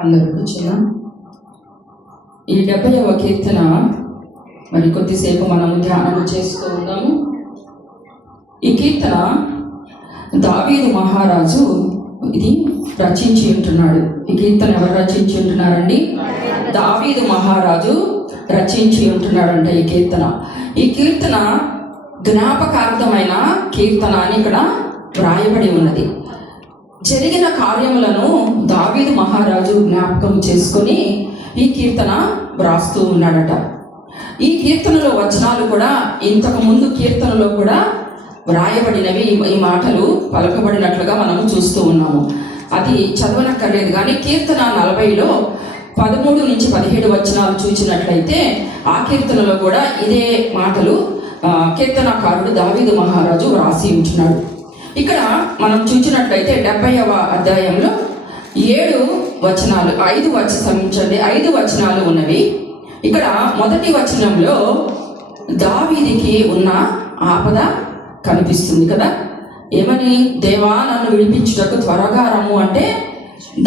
అందరూ కూర్చున్నాం. ఈ 70వ కీర్తన మరి కొద్దిసేపు మనము ధ్యానం చేస్తూ ఉన్నాము. ఈ కీర్తన దావీదు మహారాజు ఇది రచించి ఉంటున్నాడు. ఈ కీర్తన ఎవరు రచించి ఉంటున్నారండి? దావీదు మహారాజు రచించి ఉంటున్నాడంట ఈ కీర్తన జ్ఞాపకార్థమైన కీర్తన అని ఇక్కడ వ్రాయబడి ఉన్నది. జరిగిన కార్యములను దావీదు మహారాజు జ్ఞాపకం చేసుకొని ఈ కీర్తన వ్రాస్తూ ఉన్నాడట. ఈ కీర్తనలో వచనాలు కూడా ఇంతకు ముందు కీర్తనలో కూడా వ్రాయబడినవి, ఈ మాటలు పలకబడినట్లుగా మనము చూస్తూ ఉన్నాము. అది చదవనక్కర్లేదు. కానీ కీర్తన 40లో 13 నుంచి 17 వచనాలు చూసినట్లయితే ఆ కీర్తనలో కూడా ఇదే మాటలు కీర్తనకారుడు దావీదు మహారాజు వ్రాసి ఉంటున్నాడు. ఇక్కడ మనం చూసినట్లయితే 70వ అధ్యాయంలో 5 వచనాలు ఉన్నవి. ఇక్కడ మొదటి వచనంలో దావీదికి ఉన్న ఆపద కనిపిస్తుంది కదా. ఏమని? దేవా నన్ను విడిపించుటకు త్వరగా రమ్ము అంటే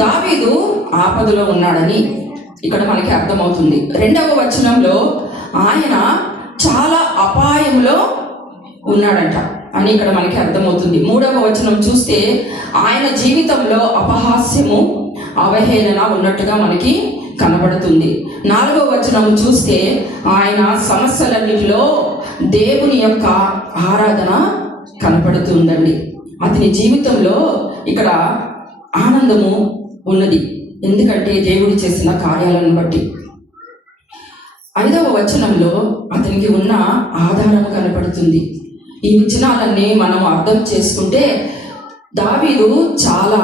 దావీదు ఆపదలో ఉన్నాడని ఇక్కడ మనకి అర్థమవుతుంది. 2వ వచనంలో ఆయన చాలా అపాయంలో ఉన్నాడంట అని ఇక్కడ మనకి అర్థమవుతుంది. 3వ వచనం చూస్తే ఆయన జీవితంలో అపహాస్యము, అవహేళన ఉన్నట్టుగా మనకి కనబడుతుంది. 4వ వచనం చూస్తే ఆయన సమస్యలన్నిటిలో దేవుని యొక్క ఆరాధన కనపడుతుందండి. అతని జీవితంలో ఇక్కడ ఆనందము ఉన్నది, ఎందుకంటే దేవుడు చేసిన కార్యాలను బట్టి. 5వ వచనంలో అతనికి ఉన్న ఆధారం కనపడుతుంది. ఈ వచనాలన్నీ మనం అర్థం చేసుకుంటే దావీదు చాలా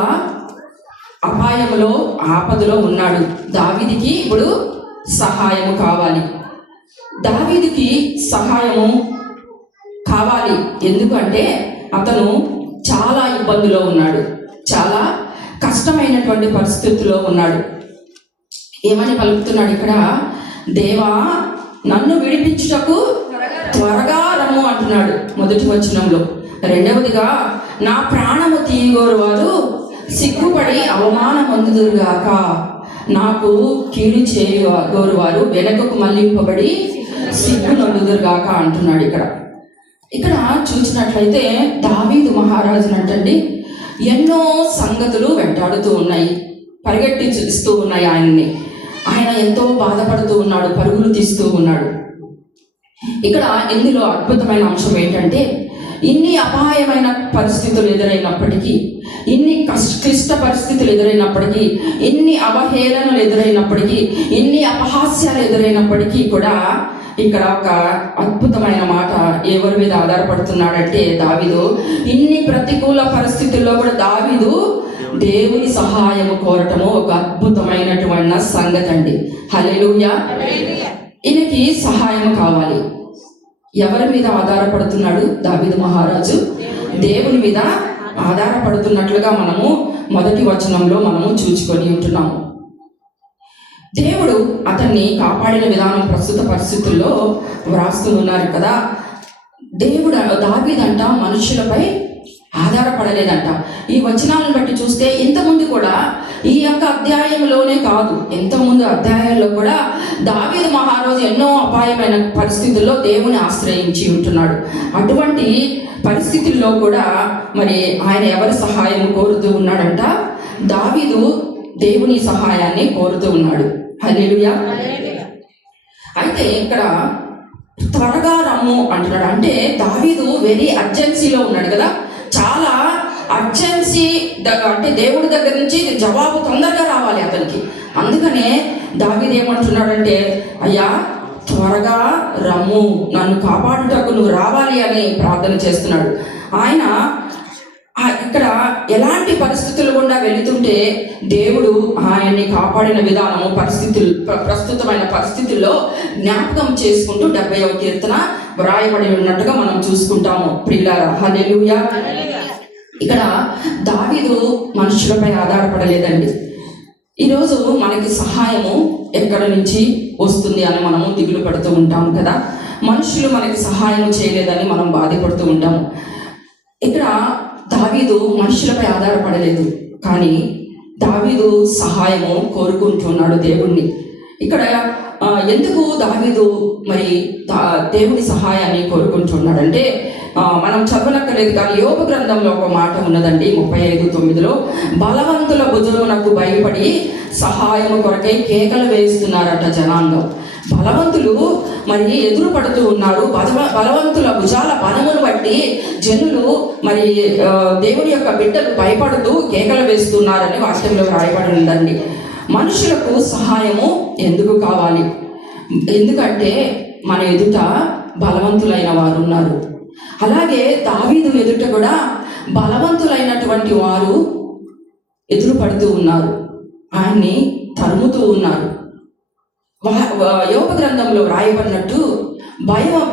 అపాయంలో, ఆపదలో ఉన్నాడు. దావీదికి ఇప్పుడు సహాయము కావాలి. దావీదికి సహాయము కావాలి ఎందుకంటే అతను చాలా ఇబ్బందిలో ఉన్నాడు, చాలా కష్టమైనటువంటి పరిస్థితుల్లో ఉన్నాడు. ఏమని పలుకుతున్నాడు ఇక్కడ? దేవా నన్ను విడిపించుటకు త్వరగా రమ్ము అంటున్నాడు మొదటి వచనంలో. 2వదిగా నా ప్రాణము తీయగోరు వారు సిగ్గుపడి అవమానం పొందుదురుగాక, నాకు కీడు చేయగోరు వారు వెనకకు మళ్లింపబడి సిగ్గు నొందుదురుగాక అంటున్నాడు. ఇక్కడ చూసినట్లయితే దావీదు మహారాజును అంటండి ఎన్నో సంగతులు వెంటాడుతూ ఉన్నాయి, పరిగెట్టిస్తూ ఉన్నాయి ఆయన్ని. ఆయన ఎంతో బాధపడుతూ ఉన్నాడు, పరుగులు తీస్తూ ఉన్నాడు. ఇక్కడ ఇందులో అద్భుతమైన అంశం ఏంటంటే, ఇన్ని అపాయమైన పరిస్థితులు ఎదురైనప్పటికీ, ఇన్ని క్లిష్ట పరిస్థితులు ఎదురైనప్పటికీ, ఇన్ని అవహేళనలు ఎదురైనప్పటికీ, ఇన్ని అపహాస్యాలు ఎదురైనప్పటికీ కూడా ఇక్కడ ఒక అద్భుతమైన మాట ఎవరి మీద ఆధారపడుతున్నాడంటే దావీదు ఇన్ని ప్రతికూల పరిస్థితుల్లో కూడా దావీదు దేవుని సహాయము కోరటము ఒక అద్భుతమైనటువంటి సంగతి అండి. హల్లెలూయా. ఈయనకి సహాయం కావాలి. ఎవరి మీద ఆధారపడుతున్నాడు దావీదు మహారాజు? దేవుని మీద ఆధారపడుతున్నట్లుగా మనము మొదటి వచనంలో మనము చూచుకొని ఉంటున్నాము. దేవుడు అతన్ని కాపాడిన విధానం ప్రస్తుత పరిస్థితుల్లో వ్రాస్తూ ఉన్నారు కదా. దేవుడు దావీదంట మనుషులపై ఆధారపడలేదంట. ఈ వచనాలను బట్టి చూస్తే ఇంతకుముందు కూడా ఈ యొక్క అధ్యాయంలోనే కాదు, ఇంతకుముందు అధ్యాయాల్లో కూడా దావీదు మహారాజు ఎన్నో అపాయమైన పరిస్థితుల్లో దేవుని ఆశ్రయించి ఉంటున్నాడు. అటువంటి పరిస్థితుల్లో కూడా మరి ఆయన ఎవరి సహాయం కోరుతూ ఉన్నాడంట? దావీదు దేవుని సహాయాన్ని కోరుతూ ఉన్నాడు. హల్లెలూయా. అయితే ఇక్కడ త్వరగా రమ్ము అంటున్నాడు. అంటే దావీదు వెరీ అర్జెన్సీలో ఉన్నాడు కదా, చాలా అర్జెన్సీ, అంటే దేవుడి దగ్గర నుంచి జవాబు తొందరగా రావాలి అతనికి. అందుకనే దావీదు ఏమంటున్నాడంటే, అయ్యా త్వరగా రమ్ము, నన్ను కాపాడుటకు నువ్వు రావాలి అని ప్రార్థన చేస్తున్నాడు. ఆయన ఇక్కడ ఎలాంటి పరిస్థితులు గుండా వెళుతుంటే దేవుడు ఆయన్ని కాపాడిన విధానము ప్రస్తుతమైన పరిస్థితుల్లో జ్ఞాపకం చేసుకుంటూ 70వ కీర్తన వ్రాయబడి ఉన్నట్టుగా మనం చూసుకుంటాము. ప్రియులారా, హల్లెలూయా. ఇక్కడ దావీదు మనుషులపై ఆధారపడలేదండి. ఈరోజు మనకి సహాయము ఎక్కడి నుంచి వస్తుంది అని మనము దిగులు పడుతూ ఉంటాము కదా. మనుషులు మనకి సహాయం చేయలేదని మనం బాధపడుతూ ఉంటాము. ఇక్కడ దావీదు మనుషులపై ఆధారపడలేదు, కానీ దావీదు సహాయము కోరుకుంటున్నాడు దేవుణ్ణి. ఇక్కడ ఎందుకు దావీదు మరి దేవుని సహాయాన్ని కోరుకుంటున్నాడంటే మనం చదవనక్కర్లేదు, కానీ యోబు గ్రంథంలో ఒక మాట ఉన్నదండి, 35:9. బలవంతుల భుజమునకు భయపడి సహాయము కొరకై కేకలు వేస్తున్నారట జనాంగం. బలవంతులు మరి ఎదురు పడుతూ ఉన్నారు. బలవంతుల భుజాల బలమును బట్టి జనులు మరి దేవుని యొక్క బిడ్డలు భయపడుతూ కేకలు వేస్తున్నారని వాక్యంలో రాయబడి ఉందండి. మనుషులకు సహాయము ఎందుకు కావాలి? ఎందుకంటే మన ఎదుట బలవంతులైన వారు ఉన్నారు. అలాగే దావీదు ఎదుట కూడా బలవంతులైనటువంటి వారు ఎదురు పడుతూ ఉన్నారు, ఆయన్ని తరుముతూ ఉన్నారు. యోబు గ్రంథంలో రాయబడినట్టు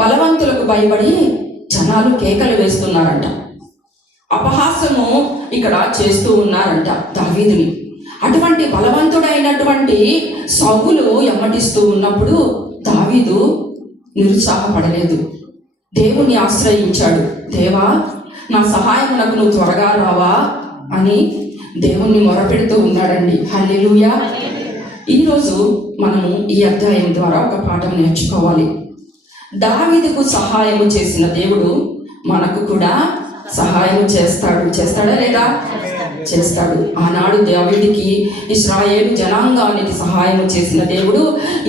బలవంతులకు భయపడి జనాలు కేకలు వేస్తున్నారంట, అపహాస్యము ఇక్కడ చేస్తూ ఉన్నారంట దావీదుని. అటువంటి బలవంతుడైనటువంటి సౌలు ఎమ్మటిస్తూ ఉన్నప్పుడు దావీదు నిరుత్సాహపడలేదు, దేవుణ్ణి ఆశ్రయించాడు. దేవా, నా సహాయమునకు నువ్వు త్వరగా రావా అని దేవుణ్ణి మొరపెడుతూ ఉన్నాడండి. హల్లెలూయా. ఈరోజు మనము ఈ అధ్యాయం ద్వారా ఒక పాఠం నేర్చుకోవాలి. దావీదుకు సహాయము చేసిన దేవుడు మనకు కూడా సహాయం చేస్తాడా లేదా? చేస్తాడు. ఆనాడు దావీదుకి ఇశ్రాయేలు జనాంగానికి సహాయం చేసిన దేవుడు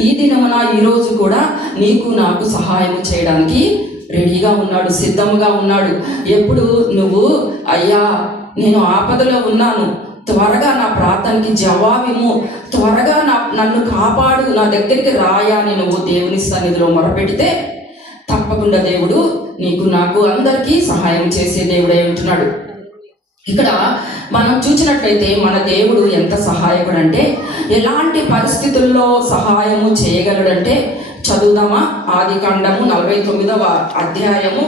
ఈ దినమున ఈరోజు కూడా నీకు నాకు సహాయం చేయడానికి రెడీగా ఉన్నాడు, సిద్ధంగా ఉన్నాడు. ఎప్పుడు నువ్వు అయ్యా నేను ఆపదలో ఉన్నాను, త్వరగా నా ప్రార్థనకి జవాబిము, త్వరగా నన్ను కాపాడు, నా దగ్గరికి రాయా అని నువ్వు దేవుని సన్నిధిలో మొరపెడితే తప్పకుండా దేవుడు నీకు నాకు అందరికీ సహాయం చేసే దేవుడై ఉంటున్నాడు. ఇక్కడ మనం చూసినట్లయితే మన దేవుడు ఎంత సహాయకుడు అంటే, ఎలాంటి పరిస్థితుల్లో సహాయము చేయగలడంటే, చదువుదామా? ఆదికాండము 49వ అధ్యాయము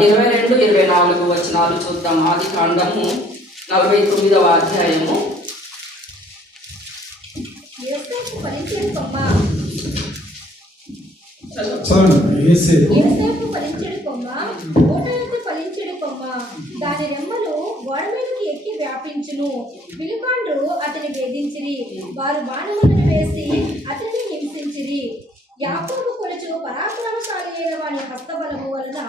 22-24 వచనాలు చూద్దాం. ఆదికాండము 49వ అధ్యాయము. దాని రెమ్మలు గోడ మీదకి ఎక్కి వ్యాపించును. విలుకాండ్రు అతని వేధించిరి, వారు బాణములను వేసి అతన్ని హింసించిరి. యాకోబు కొడుచు పరాక్రమశాలి అయిన వాని హస్తబలము వలన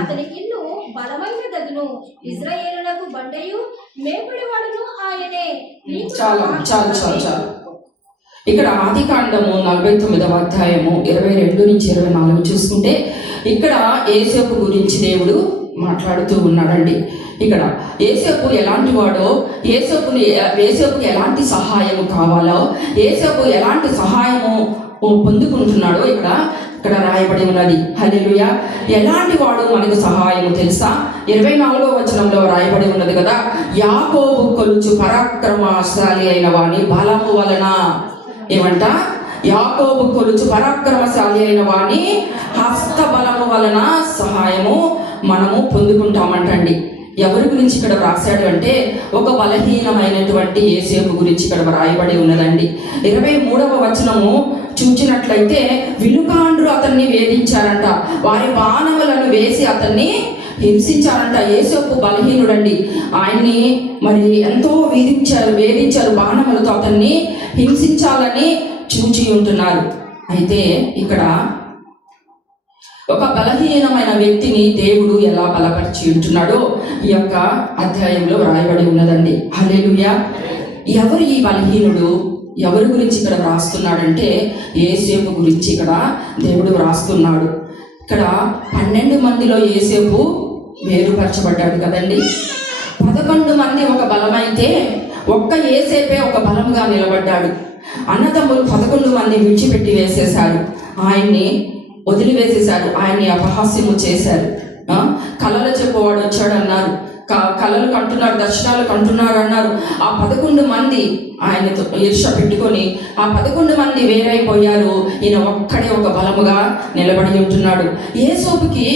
అతని ఇల్లు బలమైన దగును. ఇశ్రాయేలునకు బండయు మేపుడివాడును ఆయనే. చాలు. ఇక్కడ ఆదికాండము 49వ అధ్యాయము 22-24 చూసుకుంటే ఇక్కడ యోసేపు గురించి దేవుడు మాట్లాడుతూ ఉన్నాడండి. ఇక్కడ యోసేపు ఎలాంటి వాడో, యోసేపుకి ఎలాంటి సహాయము కావాలో, యోసేపు ఎలాంటి సహాయము పొందుకుంటున్నాడో ఇక్కడ రాయబడి ఉన్నది. హల్లెలూయా. ఎలాంటి వాడు మనకు సహాయము తెలుసా? 24వ వచనంలో రాయబడి ఉన్నది కదా, యాకోబు కొలుచు పరాక్రమశాలి అయిన వాని బలము వలన. ఏమంట? యాకోబు కొలుచు పరాక్రమశాలి అయిన వాని హస్తబలము వలన సహాయము మనము పొందుకుంటామంటండి. ఎవరి గురించి ఇక్కడ రాశాడు అంటే, ఒక బలహీనమైనటువంటి యోసేపు గురించి ఇక్కడ రాయబడి ఉన్నదండి. 23వ వచనము చూచినట్లయితే, విలుకాండ్రు అతన్ని వేధించారంట, వారి బాణములను వేసి అతన్ని హింసించారంట. యోసేపు బలహీనుడండి, ఆయన్ని మరి ఎంతో వేధించారు, బాణములతో అతన్ని హింసించాలని చూచి ఉంటున్నారు. అయితే ఇక్కడ ఒక బలహీనమైన వ్యక్తిని దేవుడు ఎలా బలపరిచి ఉంటున్నాడో ఈ యొక్క అధ్యాయంలో రాయబడి ఉన్నదండి. హల్లెలూయా. ఎవరు ఈ బలహీనుడు? ఎవరి గురించి ఇక్కడ వ్రాస్తున్నాడంటే, యోసేపు గురించి ఇక్కడ దేవుడు వ్రాస్తున్నాడు. ఇక్కడ 12 మందిలో యోసేపు వేరుపరచబడ్డాడు కదండి. 11 మంది ఒక బలమైతే ఒక్క యోసేపే ఒక బలముగా నిలబడ్డాడు. అన్నదమ్ములు 11 మంది విడిచిపెట్టి వేసేశారు, ఆయన్ని వదిలివేసేశారు, ఆయన్ని అపహాస్యము చేశారు. కళలు చెప్పేవాడు వచ్చాడు అన్నారు, కళలు కంటున్నారు, దర్శనాలు కంటున్నారు అన్నారు. ఆ 11 మంది ఆయనతో ఈర్ష్య పెట్టుకొని ఆ 11 మంది వేరైపోయారు. ఈయన ఒక్కడే ఒక బలముగా నిలబడి ఉంటున్నాడు. యోసేపుకి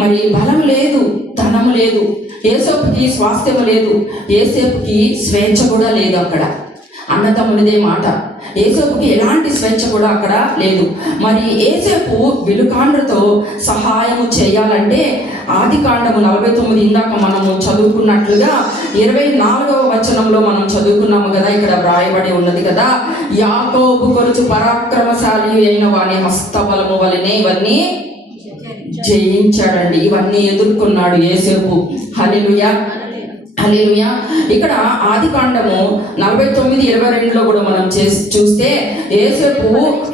మరి బలం లేదు, ధనము లేదు, యోసేపుకి స్వాస్థ్యము లేదు, యోసేపుకి స్వేచ్ఛ కూడా లేదు. అక్కడ అన్నదమ్మునిదే మాట. యోసేపుకి ఎలాంటి స్వేచ్ఛ కూడా అక్కడ లేదు. మరి యోసేపు విలుకాండ్రతో సహాయము చేయాలంటే ఆదికాండము 49 ఇందాక మనము చదువుకున్నట్లుగా 24వ వచనంలో మనం చదువుకున్నాము కదా, ఇక్కడ వ్రాయబడి ఉన్నది కదా, యాకోబు కొలుచు పరాక్రమశాలి అయిన వాని హస్తబలము వలనే ఇవన్నీ జయించాడండి. ఇవన్నీ ఎదుర్కొన్నాడు యోసేపు. హల్లెలూయా, హల్లెలూయా. ఇక్కడ ఆదికాండము 49:22లో కూడా మనం చూస్తే యోసేపు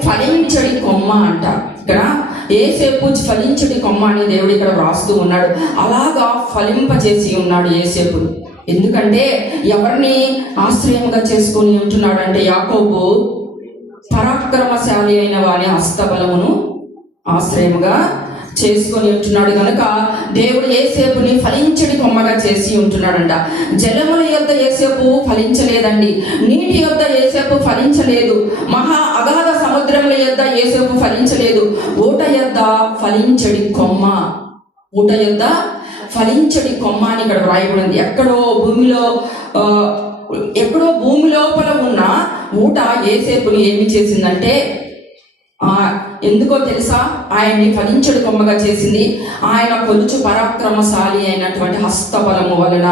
ఫలించడి కొమ్మ అంట. ఇక్కడ యోసేపు ఫలించడి కొమ్మ అని దేవుడు ఇక్కడ వ్రాస్తూ ఉన్నాడు. అలాగా ఫలింపజేసి ఉన్నాడు యోసేపు. ఎందుకంటే ఎవరిని ఆశ్రయముగా చేసుకొని ఉంటున్నాడు అంటే, యాకోబు పరాక్రమశాలి అయిన వాని హస్తబలమును ఆశ్రయముగా చేసుకొని ఉంటున్నాడు కనుక దేవుడు యోసేపుని ఫలించడి కొమ్మగా చేసి ఉంటున్నాడంట. జలముల యొద్ద యోసేపు ఫలించలేదండి, నీటి యొద్ద యోసేపు ఫలించలేదు, మహా అగాధ సముద్రముల యొద్ద యోసేపు ఫలించలేదు, ఊట యొద్ద ఫలించడి కొమ్మ, ఊట యొద్ద ఫలించడి కొమ్మ అని ఇక్కడ వ్రాయబడింది. ఎక్కడో భూమి లోపల ఉన్న ఊట యోసేపుని ఏమి చేసిందంటే, ఎందుకో తెలుసా, ఆయన్ని ఫలించడు కొమ్మగా చేసింది. ఆయన కొలుచు పరాక్రమశాలి అయినటువంటి హస్తబలము వలన.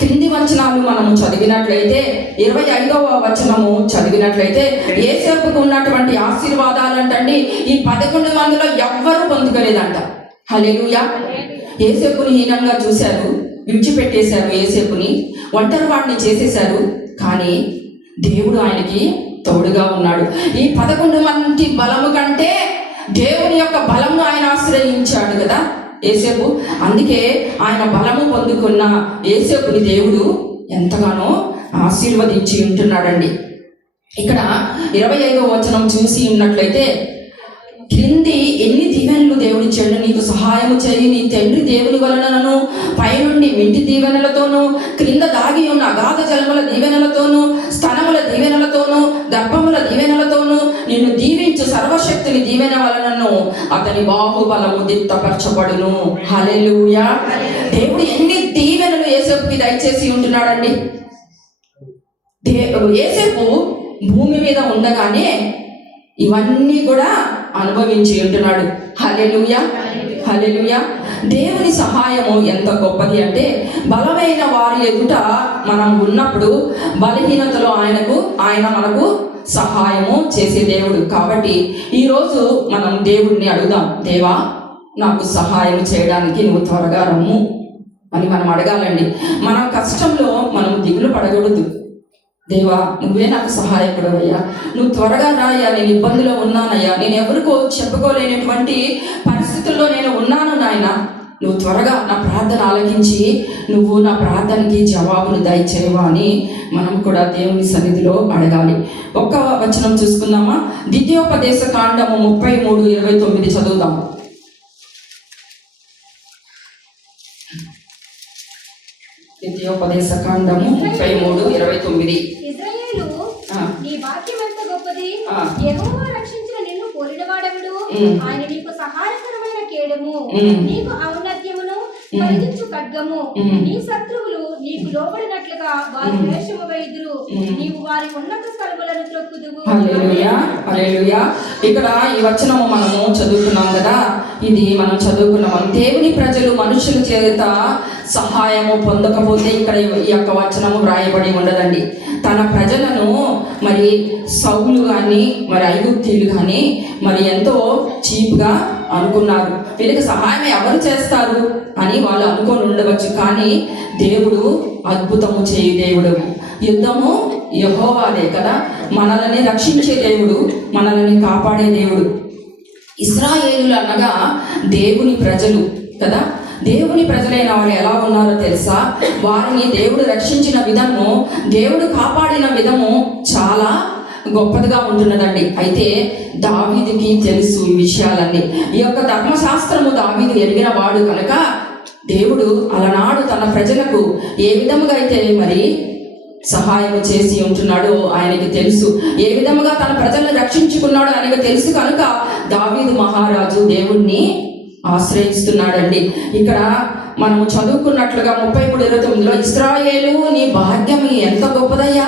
క్రింది వచనాలు మనము చదివినట్లయితే 25వ వచనము చదివినట్లయితే యోసేపుకు ఉన్నటువంటి ఆశీర్వాదాలంటండి ఈ 11 మందిలో ఎవ్వరూ పొందుకోలేదంట. హల్లెలూయా. యోసేపుని హీనంగా చూశారు, విడిచిపెట్టేశారు, యోసేపుని ఒంటరి వాడిని చేసేశారు. కానీ దేవుడు ఆయనకి తోడుగా ఉన్నాడు. ఈ 11 మంది బలము కంటే దేవుని యొక్క బలము ఆయన ఆశ్రయించాడు కదా యోసేపు. అందుకే ఆయన బలము పొందుకున్న యోసేపుని దేవుడు ఎంతగానో ఆశీర్వదించి ఉంటున్నాడండి. ఇక్కడ 25వ వచనం చూసి ఉన్నట్లయితే, క్రింది ఎన్ని దీవెనలు దేవుడిచ్చాడు, నీకు సహాయము చేయి నీ తండ్రి దేవుని వలనను, పైనుండి మింటి దీవెనలతోనూ, క్రింద దాగి ఉన్న అగాధ జలముల దీవెనలతోనూ, స్తనముల దీవెనలతోనూ, గర్భముల దీవెనలతోనూ నిన్ను దీవించు సర్వశక్తిని దీవెన వలనను అతని బాహుబలము దిట్టపరచబడును. హల్లెలూయా. దేవుడు ఎన్ని దీవెనలు యోసేపుకి దయచేసి ఉంటున్నాడండి. యోసేపు భూమి మీద ఉండగానే ఇవన్నీ కూడా అనుభవించి ఉంటున్నాడు. హల్లెలూయా, హల్లెలూయా. దేవుని సహాయము ఎంత గొప్పది అంటే, బలమైన వారి ఎదుట మనం ఉన్నప్పుడు బలహీనతలో ఆయన మనకు సహాయము చేసే దేవుడు. కాబట్టి ఈరోజు మనం దేవుడిని అడుగుదాం, దేవా నాకు సహాయం చేయడానికి నువ్వు త్వరగా రమ్ము అని మనం అడగాలండి. మన కష్టంలో మనం దిగులు పడకూడదు. దేవా నువ్వే నాకు సహాయకుడు అయ్యా, నువ్వు త్వరగా రాయ్యా, నేను ఇబ్బందిలో ఉన్నానయ్యా, నేను ఎవరికో చెప్పుకోలేనటువంటి పరిస్థితుల్లో నేను ఉన్నాను నాయన, నువ్వు త్వరగా నా ప్రార్థన ఆలకించి నువ్వు నా ప్రార్థనకి జవాబును దయచేయవా అని మనం కూడా దేవుని సన్నిధిలో అడగాలి. ఒక్క వచనం చూసుకుందామా? ద్వితీయోపదేశ కాండము 33:29 చదువుదాం. ద్వితీయోపదేశ కాండము 33:29. ఇశ్రాయేలు, నీ వాక్యం ఎంత గొప్పది, యెహోవా రక్షించిన నిన్ను పోలినవాడెవడు, ఆయన నీకు సహాయకరమైన కేడము, నీకు ఔన్నత్యమును కలిగించు ఖడ్గము, నీ శత్రువులు నీకు లోబడినట్లుగా వారి వేషము వైదురు, నీవు వారి ఉన్నత స్థలములను త్రొక్కుదువు. హల్లెలూయా, హల్లెలూయా. ఇక్కడ ఈ వచనము మనము చదువుకున్నాం కదా, ఇది మనం చదువుకున్నాం. దేవుని ప్రజలు మనుషుల చేత సహాయము పొందకపోతే ఇక్కడ ఈ యొక్క వచనము వ్రాయబడి ఉండదండి. తన ప్రజలను మరి సౌలు కానీ మరి ఐగుప్తీయులు కానీ మరి ఎంతో చీప్గా అనుకున్నారు. వీళ్ళకి సహాయం ఎవరు చేస్తారు అని వాళ్ళు అనుకొని ఉండవచ్చు. కానీ దేవుడు అద్భుతము చేయు దేవుడు. యుద్ధము యెహోవాదే కదా, మనల్ని రక్షించే దేవుడు, మనల్ని కాపాడే దేవుడు. ఇశ్రాయేలులు అనగా దేవుని ప్రజలు కదా. దేవుని ప్రజలైన వారు ఎలా ఉన్నారో తెలుసా? వారిని దేవుడు రక్షించిన విధము, దేవుడు కాపాడిన విధము చాలా గొప్పదిగా ఉంటున్నదండి. అయితే దావీదుకి తెలుసు ఈ విషయాలన్నీ. ఈ యొక్క ధర్మశాస్త్రము దావీదు ఎరిగిన వాడు కనుక దేవుడు అలనాడు తన ప్రజలకు ఏ విధముగా అయితే మరి సహాయం చేసి ఉంటున్నాడో ఆయనకి తెలుసు. ఏ విధముగా తన ప్రజలను రక్షించుకున్నాడో ఆయనకు తెలుసు కనుక దావీదు మహారాజు దేవుణ్ణి ఆశ్రయిస్తున్నాడండి. ఇక్కడ మనము చదువుకున్నట్లుగా 33:29లో, ఇశ్రాయేలు నీ భాగ్యం ఎంత గొప్పదయ్యా,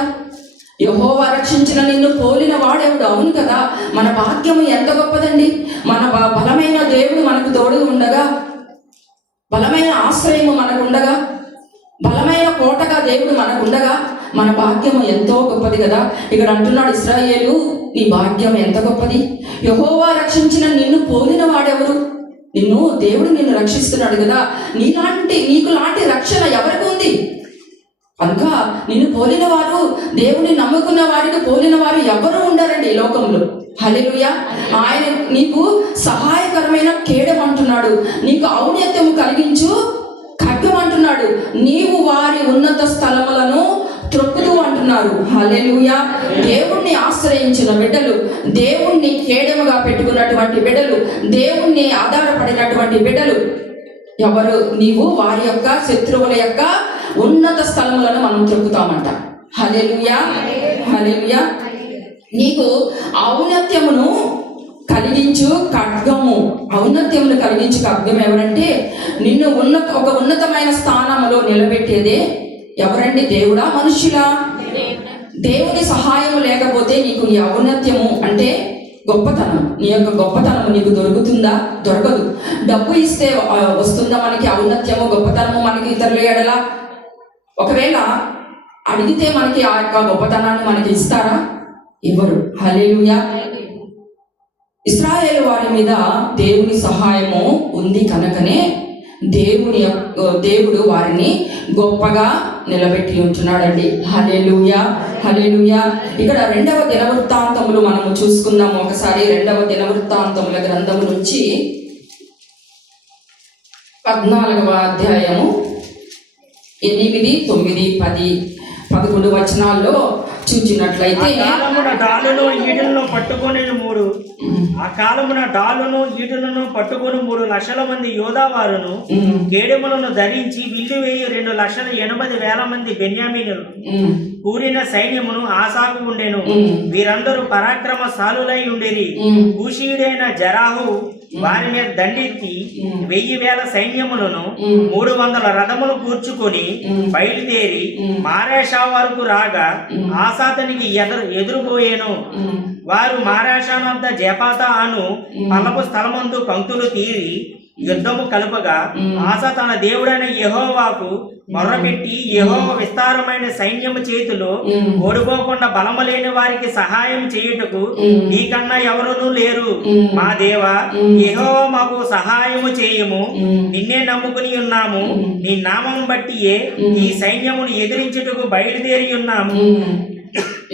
యెహోవా రక్షించిన నిన్ను పోలిన వాడెవడు. అవును కదా, మన భాగ్యము ఎంత గొప్పదండి. మన బలమైన దేవుడు మనకు తోడు ఉండగా, బలమైన ఆశ్రయము మనకు ఉండగా, బలమైన కోటగా దేవుడు మనకుండగా మన భాగ్యం ఎంతో గొప్పది కదా. ఇక్కడ అంటున్నాడు, ఇశ్రాయేలు నీ భాగ్యం ఎంత గొప్పది, యెహోవా రక్షించిన నిన్ను పోలిన వాడెవరు. దేవుడు నిన్ను రక్షిస్తున్నాడు కదా, నీకు లాంటి రక్షణ ఎవరికి ఉంది? కనుక నిన్ను పోలిన వారు, దేవుని నమ్ముకున్న వారిని పోలిన వారు ఎవరు ఉండరండి ఈ లోకంలో. హల్లెలూయా. ఆయన నీకు సహాయకరమైన కేడెం అంటున్నాడు, నీకు ఔన్నత్యము కలిగించు ఖడ్గం అంటున్నాడు, నీవు వారి ఉన్నత స్థలములను త్రొక్కుతూ అంటున్నారు. హల్లెలూయా. దేవుణ్ణి ఆశ్రయించిన బిడ్డలు, దేవుణ్ణి కేడముగా పెట్టుకున్నటువంటి బిడ్డలు, దేవుణ్ణి ఆధారపడినటువంటి బిడ్డలు ఎవరు? నీవు వారి యొక్క శత్రువుల యొక్క ఉన్నత స్థలములను మనం త్రొక్కుతామంట. హల్లెలూయా, హల్లెలూయా. నీకు ఔన్నత్యమును కలిగించు ఖడ్గము, ఔన్నత్యమును కలిగించు ఖడ్గం ఎవరంటే నిన్ను ఒక ఉన్నతమైన స్థానంలో నిలబెట్టేదే ఎవరండి? దేవుడా, మనుష్యులా? దేవుని సహాయం లేకపోతే నీకు నీ ఔన్నత్యము అంటే గొప్పతనం, నీ యొక్క గొప్పతనము నీకు దొరుకుతుందా? దొరకదు. డబ్బు ఇస్తే వస్తుందా మనకి ఔన్నత్యము, గొప్పతనము మనకి ఇతరుల ఎడల? ఒకవేళ అడిగితే మనకి ఆ యొక్క గొప్పతనాన్ని మనకి ఇస్తారా? ఇవ్వరు. హల్లెలూయా. ఇశ్రాయేలు వారి మీద దేవుని సహాయము ఉంది కనుకనే దేవుడు వారిని గొప్పగా నిలబెట్టి ఉంటున్నాడండి. హల్లెలూయా, హల్లెలూయా. ఇక్కడ 2వ దినవృత్తాంతములు మనము చూసుకుందాము ఒకసారి. 2వ దినవృత్తాంతముల గ్రంథము నుంచి 14వ అధ్యాయము 8, 9, 10, 11 వచనాల్లో చూచినట్లయితే, ఆ కాలమున డాలును ఈటలను పట్టుకొని 3 లక్షల మంది యోధావారును కేడెములను ధరించి విల్లు వేయి 2,80,000 మంది బెన్యామీనులు కూడిన సైన్యమును ఆసాకు ఉండెను. వీరందరూ పరాక్రమశాలులై ఉండేరి. కూషీయుడైన జరాహు వారి మీద దండెత్తి 1,000 సైన్యములను 300 రథములు కూర్చుకొని బయలుదేరి మారేషా వరకు రాగా ఆసాతనికి ఎదురుపోయేను. వారు మారేషానంత జపాతా అను పల్లపు స్థలమందు పంక్తులు తీరి యుద్ధము కలుపగా ఆసా తన దేవుడైన యెహోవాకు మొర్రపెట్టి, యెహోవా విస్తారమైన సైన్యము చేతిలో ఓడిపోకుండా బలము లేని వారికి సహాయం చేయుటకు నీకన్నా ఎవరునూ లేరు. మా దేవా, యెహోవా మాకు సహాయము చేయము, నిన్నే నమ్ముకుని ఉన్నాము. నీ నామం బట్టియే ఈ సైన్యమును ఎదిరించుటకు బయలుదేరి ఉన్నాము.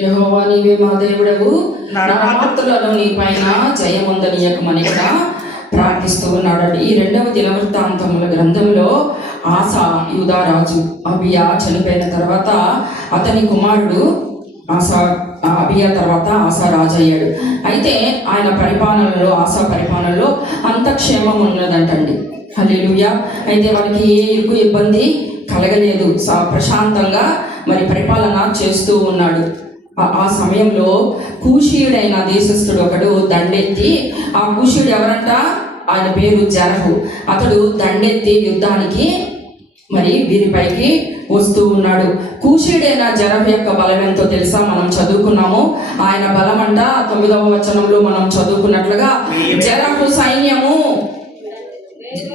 యెహోవా నీవే మా దేవుడవు, నరమాత్రులలో నీ పైన జయముందనీయకమని కూడా ప్రార్థిస్తూ ఉన్నాడండి. ఈ 2వ దినవృత్తాంతముల గ్రంథంలో ఆసా యూదారాజు అబియా చనిపోయిన తర్వాత అతని కుమారుడు అబియా తర్వాత ఆసా రాజు అయ్యాడు. అయితే ఆయన పరిపాలనలో, ఆసా పరిపాలనలో అంత క్షేమం ఉన్నదంటండి. హల్లెలూయా. అయితే వాళ్ళకి ఏ ఇబ్బంది కలగలేదు, ప్రశాంతంగా మరి పరిపాలన చేస్తూ ఉన్నాడు. ఆ సమయంలో కూషీయుడైన దేశస్థుడు ఒకడు దండెత్తి, ఆ కూషీయుడు ఎవరంట? ఆయన పేరు జరహు. అతడు దండెత్తి యుద్ధానికి మరి వీరిపైకి వస్తూ ఉన్నాడు. కూషీయుడైన జరహు యొక్క బలం ఎంతో తెలుసా? మనం చదువుకున్నాము. ఆయన బలం అంట 9వ వచనంలో మనం చదువుకున్నట్లుగా, జరహు సైన్యము,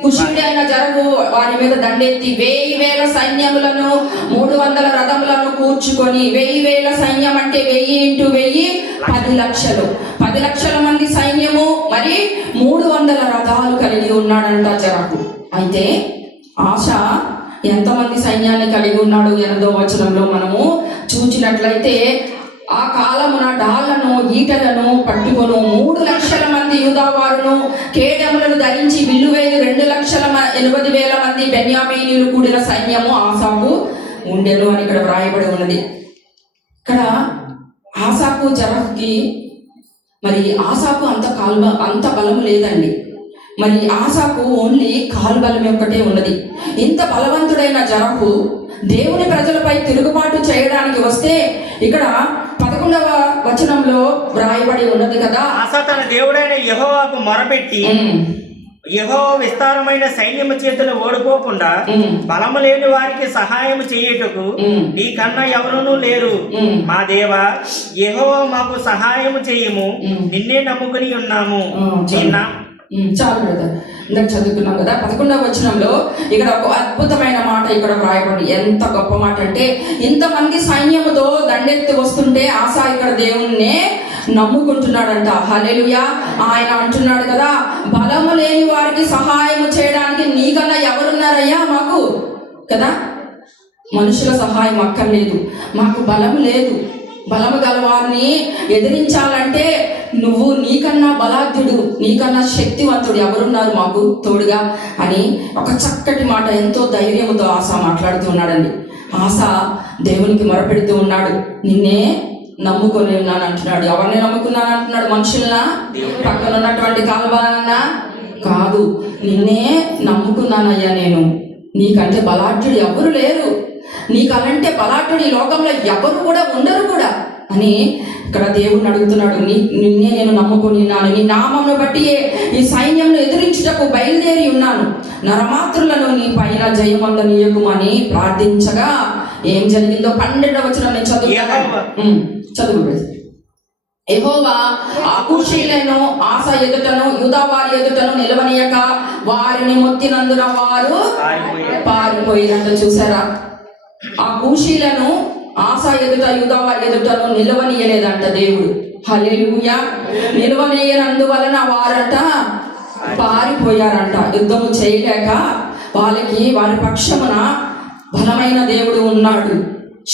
కుషుడైన జరహు వారి మీద దండెత్తి 1,000 సైన్యములను 300 రథములను కూర్చుకొని, 1,000 సైన్యం అంటే 1000 × 1000 10 లక్షలు, 10 లక్షల మంది సైన్యము, మరి 300 రథాలు కలిగి ఉన్నాడంట జరహు. అయితే ఆశ ఎంతమంది సైన్యాన్ని కలిగి ఉన్నాడు? 8వ వచనంలో మనము చూచినట్లయితే, ఆ కాలమున డాళ్లను ఈటలను పట్టుకొను 3 లక్షల మంది యూదావారును కేడములను ధరించి విల్లువేలు 2,80,000 మంది బెన్యామీనీలు కూడిన సైన్యము ఆసాకు ఉండెను అని ఇక్కడ వ్రాయబడి ఉన్నది. ఇక్కడ ఆసాకు జరహుకి మరి ఆసాకు అంత బలం లేదండి. మరి ఆసాకు ఓన్లీ కాలు బలం ఒక్కటే ఉన్నది. ఇంత బలవంతుడైన జరహు దేవుని ప్రజలపై తిరుగుబాటు చేయడానికి వస్తే ఇక్కడ 11వ వచనంలో వ్రాయబడి ఉన్నది కదా, ఆసా తన దేవుడైన యెహోవాకు మొరపెట్టి, యెహోవా విస్తారమైన సైన్యము చేతులు ఓడిపోకుండా బలము లేని వారికి సహాయం చేయుటకు నీకన్నా ఎవరునూ లేరు. మా దేవా, యెహోవా మాకు సహాయం చేయము, నిన్నే నమ్ముకుని ఉన్నాము. చాలు బ్రదర్. ఇందాక చదువుకున్నాం కదా 11వ వచనంలో ఇక్కడ ఒక అద్భుతమైన మాట ఇక్కడ వ్రాయబడి, ఎంత గొప్ప మాట అంటే, ఇంతమంది సైన్యముతో దండెత్తి వస్తుంటే ఆసా ఇక్కడ దేవుణ్ణే నమ్ముకుంటున్నాడంట. హల్లెలూయా. ఆయన అంటున్నాడు కదా, బలము లేని వారికి సహాయం చేయడానికి నీకన్నా ఎవరున్నారయ్యా మాకు కదా, మనుషుల సహాయం అక్కర్లేదు, మాకు బలం లేదు, బలము గల వారిని ఎదిరించాలంటే నువ్వు నీకన్నా బలాఢ్యుడు, నీకన్నా శక్తివంతుడు ఎవరున్నారు మాకు తోడుగా అని ఒక చక్కటి మాట, ఎంతో ధైర్యంతో ఆశ మాట్లాడుతూ ఉన్నాడండి. ఆశ దేవునికి మొరపెడుతూ ఉన్నాడు. నిన్నే నమ్ముకొని ఉన్నాను అంటున్నాడు. ఎవరిని నమ్ముకున్నాను అంటున్నాడు? మనుషులనా, పక్కన ఉన్నటువంటి కాలబాలన్నా కాదు, నిన్నే నమ్ముకున్నానయ్యా నేను, నీకంటే బలాఢ్యుడు ఎవరు లేరు, నీకనంటే బలాఢ్యుడు ఈ లోకంలో ఎవరు కూడా ఉండరు కూడా అని ఇక్కడ దేవుడిని అడుగుతున్నాడు. నిన్నే నేను నమ్ముకొని ఉన్నాను, నీ నామమును బట్టి ఈ సైన్యంను ఎదిరించుటకు బయలుదేరి ఉన్నాను, నరమాత్రులను నీ పైన జయమందనీయకుమని ప్రార్థించగా ఏం జరిగిందో 12వ వచనం నేను చదువు. యెహోవా ఆ కూషీలను ఆశ ఎదుటను యూదా వారి ఎదుటను నిలవనీయక వారిని మొత్తినందున వారు పారిపోయినంత. చూసారా, ఆ కూషీలను ఆశ ఎదుట యూదా వారి ఎదుటను నిలవనీయలేదంట దేవుడు. హల్లెలూయా. నిలవనీయనందువలన వారంట పారిపోయారంట. యుద్ధము చేయలేక వాళ్ళకి వారి పక్షమున బలమైన దేవుడు ఉన్నాడు,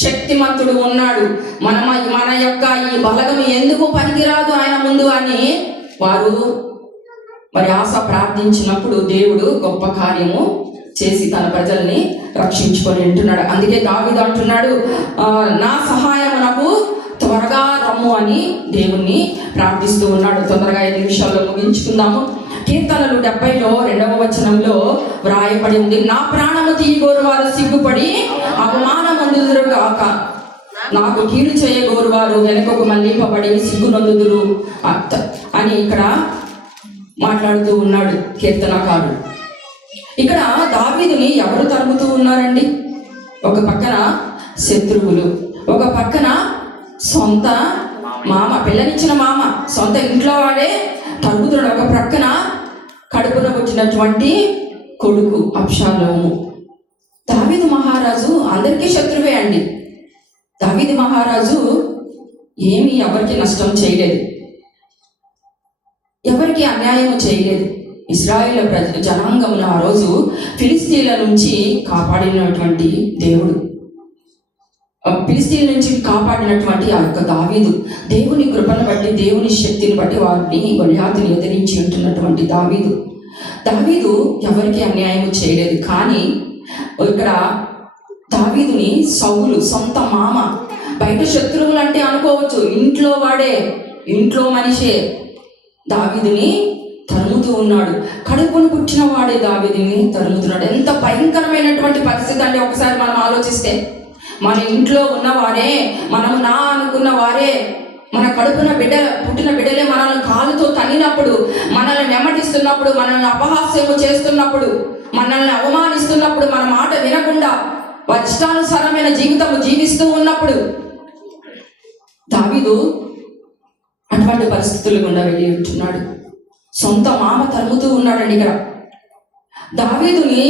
శక్తిమంతుడు ఉన్నాడు. మన యొక్క ఈ బలగం ఎందుకు పనికిరాదు ఆయన ముందు అని వారు మరి ఆశ ప్రార్థించినప్పుడు దేవుడు గొప్ప కార్యము చేసి తన ప్రజల్ని రక్షించుకొని ఉంటున్నాడు. అందుకే దావీదు అంటున్నాడు, నా సహాయం నాకు త్వరగా రమ్ము అని దేవుణ్ణి ప్రార్థిస్తూ ఉన్నాడు. తొందరగా 5 నిమిషాల్లో ముగించుకుందాము. కీర్తనలు 70లో 2వ వచనంలో వ్రాయబడి ఉంది, నా ప్రాణము తీయగోరు వారు సిగ్గుపడి అవమానమందుదురుగాక, నాకు కీడు చేయగోరు వారు వెనుకకు మళ్లింపబడి సిగ్గునందుదురు అని ఇక్కడ మాట్లాడుతూ ఉన్నాడు కీర్తనకారుడు. ఇక్కడ దావీదుని ఎవరు తరుముతూ ఉన్నారండి? ఒక పక్కన శత్రువులు, ఒక పక్కన సొంత మామ, పిల్లనిచ్చిన మామ, సొంత ఇంట్లో వాడే తరుముతున్నాడు. ఒక ప్రక్కన కడుపున పుట్టినటువంటి కొడుకు అబ్షాలోము. దావీదు మహారాజు అందరికీ శత్రువే అండి. దావీదు మహారాజు ఏమీ ఎవరికి నష్టం చేయలేదు, ఎవరికి అన్యాయం చేయలేదు. ఇశ్రాయేలు జనాంగమును ఆ రోజు ఫిలిస్తీన్ల నుంచి కాపాడినటువంటి దేవుడు, ఫిలిస్తీన్ల నుంచి కాపాడినటువంటి ఆ యొక్క దావీదు, దేవుని కృపను బట్టి దేవుని శక్తిని బట్టి వారిని గొలియాతుని ఎదిరించి ఉంటున్నటువంటి దావీదు ఎవరికి అన్యాయం చేయలేదు. కానీ ఇక్కడ దావీదుని సౌలు సొంత మామ, బయట శత్రువులు అంటే అనుకోవచ్చు, ఇంట్లో వాడే, ఇంట్లో మనిషే దావీదుని తరుముతూ ఉన్నాడు. కడుపును పుట్టిన వాడే దావీదుని తరుముతున్నాడు. ఎంత భయంకరమైనటువంటి పరిస్థితి అంటే ఒకసారి మనం ఆలోచిస్తే, మన ఇంట్లో ఉన్నవారే, మనం నా అనుకున్న వారే, మన కడుపున పుట్టిన బిడ్డలే మనల్ని కాలుతో తన్నినప్పుడు, మనల్ని నెమ్మటిస్తున్నప్పుడు, మనల్ని అపహాస్యము చేస్తున్నప్పుడు, మనల్ని అవమానిస్తున్నప్పుడు, మన మాట వినకుండా వారి ఇష్టానుసారమైన జీవితము జీవిస్తూ ఉన్నప్పుడు దావీదు అటువంటి పరిస్థితులు గుండా వెళ్ళి ఉంటున్నాడు. సొంత మామ తరుముతూ ఉన్నాడండి. ఇక్కడ దావీదుని